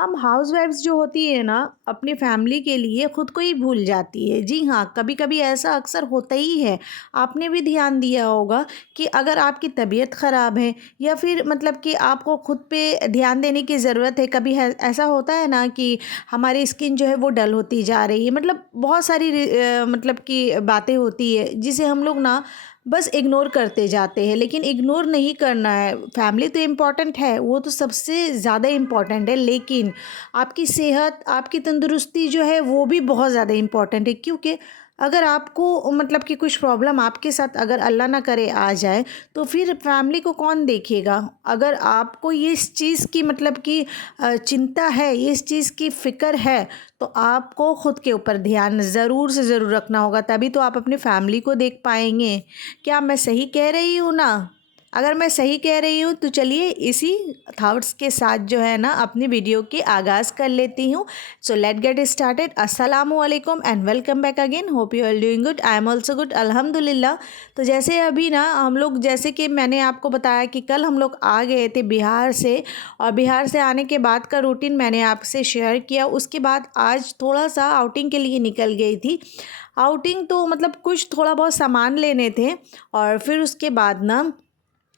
हम हाउसवाइफ्स जो होती है ना अपनी फैमिली के लिए ख़ुद को ही भूल जाती है। जी हाँ, कभी कभी ऐसा अक्सर होता ही है। आपने भी ध्यान दिया होगा कि अगर आपकी तबीयत ख़राब है या फिर मतलब कि आपको ख़ुद पे ध्यान देने की ज़रूरत है, कभी है ऐसा होता है ना कि हमारी स्किन जो है वो डल होती जा रही है, मतलब बहुत सारी मतलब कि बातें होती है जिसे हम लोग ना बस इग्नोर करते जाते हैं। लेकिन इग्नोर नहीं करना है, फैमिली तो इम्पॉर्टेंट है, वो तो सबसे ज़्यादा इम्पॉर्टेंट है, लेकिन आपकी सेहत, आपकी तंदुरुस्ती जो है वो भी बहुत ज़्यादा इम्पॉर्टेंट है। क्योंकि अगर आपको मतलब कि कुछ प्रॉब्लम आपके साथ अगर अल्लाह ना करे आ जाए, तो फिर फैमिली को कौन देखेगा। अगर आपको ये इस चीज़ की मतलब कि चिंता है, ये इस चीज़ की फ़िक्र है, तो आपको ख़ुद के ऊपर ध्यान ज़रूर से ज़रूर रखना होगा, तभी तो आप अपनी फैमिली को देख पाएंगे। क्या मैं सही कह रही हूँ ना? अगर मैं सही कह रही हूँ तो चलिए इसी थॉट्स के साथ जो है ना अपनी वीडियो की आगाज़ कर लेती हूँ। So let get started. अस्सलामु अलैकुम and welcome back again. Hope you are doing good, I am also good, अल्हम्दुलिल्लाह। तो जैसे अभी ना हम लोग, जैसे कि मैंने आपको बताया कि कल हम लोग आ गए थे बिहार से, और बिहार से आने के बाद का रूटीन मैंने आपसे शेयर किया। उसके बाद आज थोड़ा सा आउटिंग के लिए निकल गई थी। आउटिंग तो मतलब कुछ थोड़ा बहुत सामान लेने थे, और फिर उसके बाद ना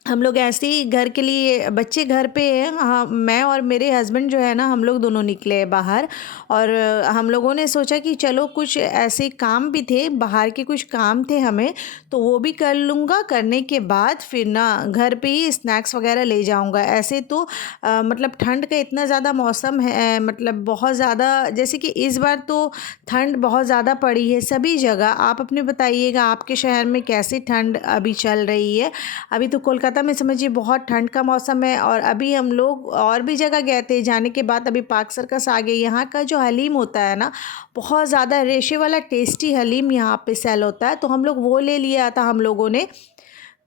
हम लोग ऐसे ही घर के लिए, बच्चे घर पे हैं, हाँ, मैं और मेरे हस्बैंड जो है ना हम लोग दोनों निकले हैं बाहर। और हम लोगों ने सोचा कि चलो कुछ ऐसे काम भी थे, बाहर के कुछ काम थे हमें, तो वो भी कर लूँगा, करने के बाद फिर ना घर पे ही स्नैक्स वगैरह ले जाऊँगा। ऐसे तो मतलब ठंड का इतना ज़्यादा मौसम है, मतलब बहुत ज़्यादा, जैसे कि इस बार तो ठंड बहुत ज़्यादा पड़ी है सभी जगह। आप अपने बताइएगा आपके शहर में कैसी ठंड अभी चल रही है। अभी तो कोलकाता में समझिए बहुत ठंड का मौसम है, और अभी हम लोग और भी जगह गए थे, जाने के बाद अभी पार्क सर्कस आ गए। यहाँ का जो हलीम होता है ना, बहुत ज़्यादा रेशे वाला टेस्टी हलीम यहाँ पे सेल होता है, तो हम लोग वो ले लिया था हम लोगों ने।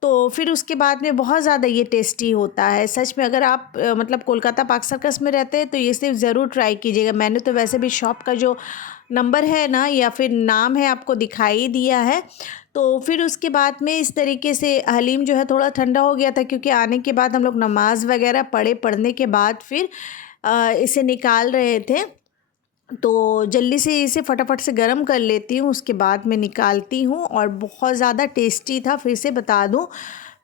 तो फिर उसके बाद में बहुत ज़्यादा ये टेस्टी होता है सच में। अगर आप मतलब कोलकाता पार्क सर्कस में रहते हैं तो ये सिर्फ ज़रूर ट्राई कीजिएगा। मैंने तो वैसे भी शॉप का जो नंबर है ना या फिर नाम है आपको दिखाई दिया है। तो फिर उसके बाद में इस तरीके से हलीम जो है थोड़ा ठंडा हो गया था, क्योंकि आने के बाद हम लोग नमाज़ वगैरह पढ़े, पढ़ने के बाद फिर इसे निकाल रहे थे। तो जल्दी से इसे फटाफट से गर्म कर लेती हूँ, उसके बाद मैं निकालती हूँ, और बहुत ज़्यादा टेस्टी था, फिर से बता दूँ।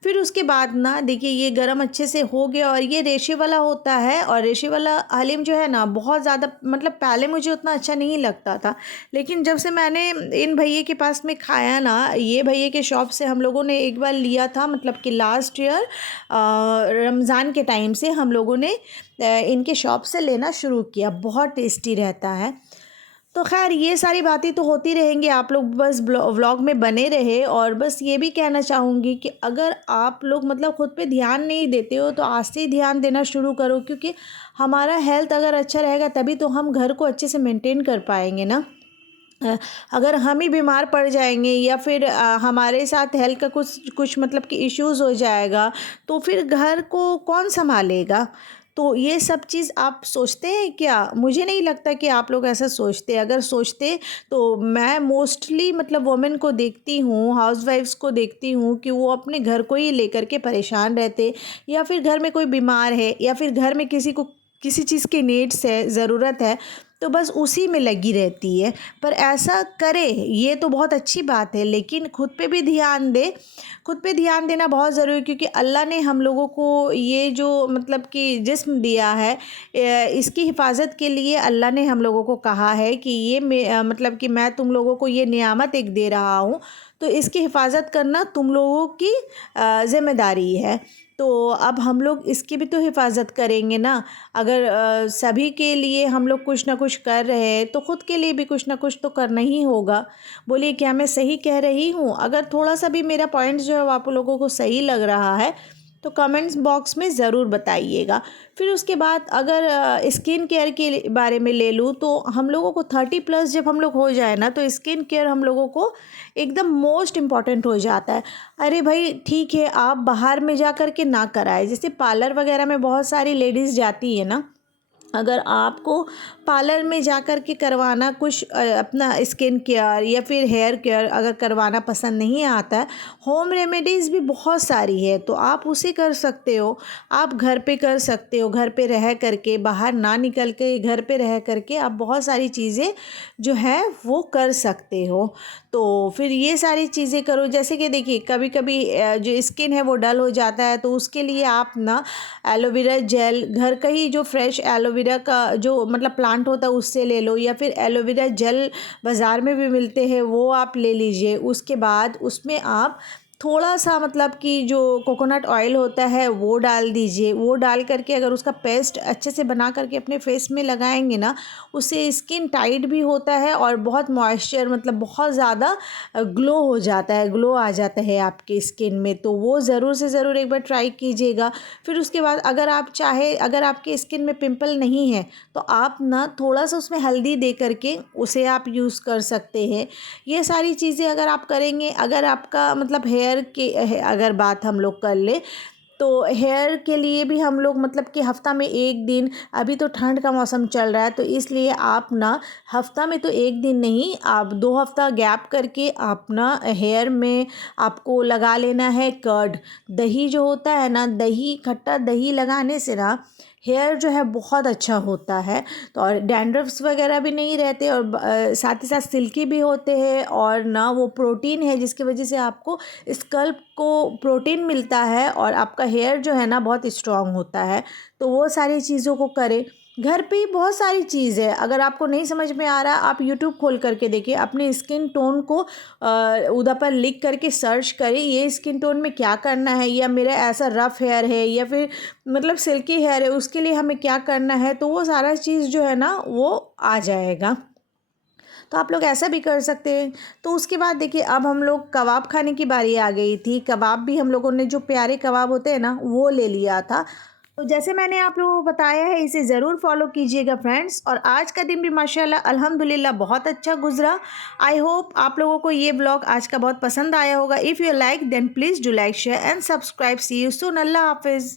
फिर उसके बाद ना देखिए ये गरम अच्छे से हो गया, और ये रेशे वाला होता है, और रेशे वाला हलीम जो है ना बहुत ज़्यादा, मतलब पहले मुझे उतना अच्छा नहीं लगता था, लेकिन जब से मैंने इन भैया के पास में खाया ना, ये भैया के शॉप से हम लोगों ने एक बार लिया था, मतलब कि लास्ट ईयर रमज़ान के टाइम से हम लोगों ने इनके शॉप से लेना शुरू किया। बहुत टेस्टी रहता है। तो खैर ये सारी बातें तो होती रहेंगी, आप लोग बस व्लॉग में बने रहे। और बस ये भी कहना चाहूँगी कि अगर आप लोग मतलब ख़ुद पे ध्यान नहीं देते हो तो आज से ही ध्यान देना शुरू करो, क्योंकि हमारा हेल्थ अगर अच्छा रहेगा तभी तो हम घर को अच्छे से मेंटेन कर पाएंगे ना। अगर हम ही बीमार पड़ जाएंगे या फिर हमारे साथ हेल्थ का कुछ कुछ मतलब कि इश्यूज़ हो जाएगा, तो फिर घर को कौन संभालेगा। तो ये सब चीज़ आप सोचते हैं क्या? मुझे नहीं लगता कि आप लोग ऐसा सोचते। अगर सोचते तो मैं मोस्टली मतलब वुमेन को देखती हूँ, हाउसवाइफ्स को देखती हूँ कि वो अपने घर को ही लेकर के परेशान रहते, या फिर घर में कोई बीमार है या फिर घर में किसी को किसी चीज़ की नीड्स है, ज़रूरत है, तो बस उसी में लगी रहती है। पर ऐसा करे ये तो बहुत अच्छी बात है, लेकिन खुद पे भी ध्यान दे। खुद पे ध्यान देना बहुत ज़रूरी है, क्योंकि अल्लाह ने हम लोगों को ये जो मतलब कि जिस्म दिया है, इसकी हिफाजत के लिए अल्लाह ने हम लोगों को कहा है कि ये मतलब कि मैं तुम लोगों को ये नियामत एक दे रहा हूँ, तो इसकी हिफाजत करना तुम लोगों की ज़िम्मेदारी है। तो अब हम लोग इसकी भी तो हिफाजत करेंगे ना। अगर सभी के लिए हम लोग कुछ ना कुछ कर रहे हैं, तो ख़ुद के लिए भी कुछ ना कुछ तो करना ही होगा। बोलिए क्या मैं सही कह रही हूँ? अगर थोड़ा सा भी मेरा पॉइंट जो है वो आप लोगों को सही लग रहा है तो कमेंट्स बॉक्स में ज़रूर बताइएगा। फिर उसके बाद अगर स्किन केयर के बारे में ले लूँ, तो हम लोगों को 30+ जब हम लोग हो जाए ना, तो स्किन केयर हम लोगों को एकदम मोस्ट इम्पॉर्टेंट हो जाता है। अरे भाई ठीक है, आप बाहर में जा कर के ना कराए, जैसे पार्लर वगैरह में बहुत सारी लेडीज़ जाती है ना, अगर आपको पार्लर में जा कर के करवाना कुछ अपना स्किन केयर या फिर हेयर केयर अगर करवाना पसंद नहीं आता है, होम रेमेडीज़ भी बहुत सारी है, तो आप उसे कर सकते हो। आप घर पे कर सकते हो, घर पे रह करके, बाहर ना निकल के घर पे रह करके आप बहुत सारी चीज़ें जो है वो कर सकते हो। तो फिर ये सारी चीज़ें करो, जैसे कि देखिए कभी कभी जो स्किन है वो डल हो जाता है, तो उसके लिए आप ना एलोवेरा जेल घर का ही जो फ्रेश एलोवेरा का जो मतलब प्लांट होता है उससे ले लो, या फिर एलोवेरा जेल बाज़ार में भी मिलते हैं वो आप ले लीजिए। उसके बाद उसमें आप थोड़ा सा मतलब कि जो कोकोनट ऑयल होता है वो डाल दीजिए। वो डाल करके अगर उसका पेस्ट अच्छे से बना करके अपने फेस में लगाएंगे ना, उससे स्किन टाइट भी होता है और बहुत मॉइस्चर मतलब बहुत ज़्यादा ग्लो हो जाता है, ग्लो आ जाता है आपके स्किन में। तो वो ज़रूर से ज़रूर एक बार ट्राई कीजिएगा। फिर उसके बाद अगर आप चाहे, अगर आपके स्किन में पिंपल नहीं है तो आप ना थोड़ा सा उसमें हल्दी दे करके उसे आप यूज़ कर सकते हैं। ये सारी चीज़ें अगर आप करेंगे, अगर आपका मतलब हेयर के अगर बात हम लोग कर ले, तो हेयर के लिए भी हम लोग मतलब कि हफ्ता में एक दिन, अभी तो ठंड का मौसम चल रहा है तो इसलिए आप ना हफ्ता में तो एक दिन नहीं, आप 2 हफ्ता गैप करके आप ना हेयर में आपको लगा लेना है कर्ड। दही जो होता है ना, दही, खट्टा दही लगाने से ना हेयर जो है बहुत अच्छा होता है। तो और डैंड्रफ्स वगैरह भी नहीं रहते, और साथ ही साथ सिल्की भी होते हैं, और ना वो प्रोटीन है जिसकी वजह से आपको स्कल्प को प्रोटीन मिलता है और आपका हेयर जो है ना बहुत स्ट्रांग होता है। तो वो सारी चीज़ों को करें। घर पे ही बहुत सारी चीज़ है, अगर आपको नहीं समझ में आ रहा आप यूट्यूब खोल करके देखिए, अपने स्किन टोन को उधर पर लिख करके सर्च करें, ये स्किन टोन में क्या करना है, या मेरा ऐसा रफ़ हेयर है या फिर मतलब सिल्की हेयर है, उसके लिए हमें क्या करना है, तो वो सारा चीज़ जो है ना वो आ जाएगा। तो आप लोग ऐसा भी कर सकते हैं। तो उसके बाद देखिए अब हम लोग कबाब खाने की बारी आ गई थी। कबाब भी हम लोगों ने, जो प्यारे कबाब होते हैं ना, वो ले लिया था। तो जैसे मैंने आप लोगों को बताया है, इसे ज़रूर फॉलो कीजिएगा फ्रेंड्स। और आज का दिन भी माशाल्लाह अल्हम्दुलिल्लाह बहुत अच्छा गुजरा। आई होप आप लोगों को ये ब्लॉग आज का बहुत पसंद आया होगा। If you like then please do like, share and subscribe. See you soon. अल्लाह हाफिज़।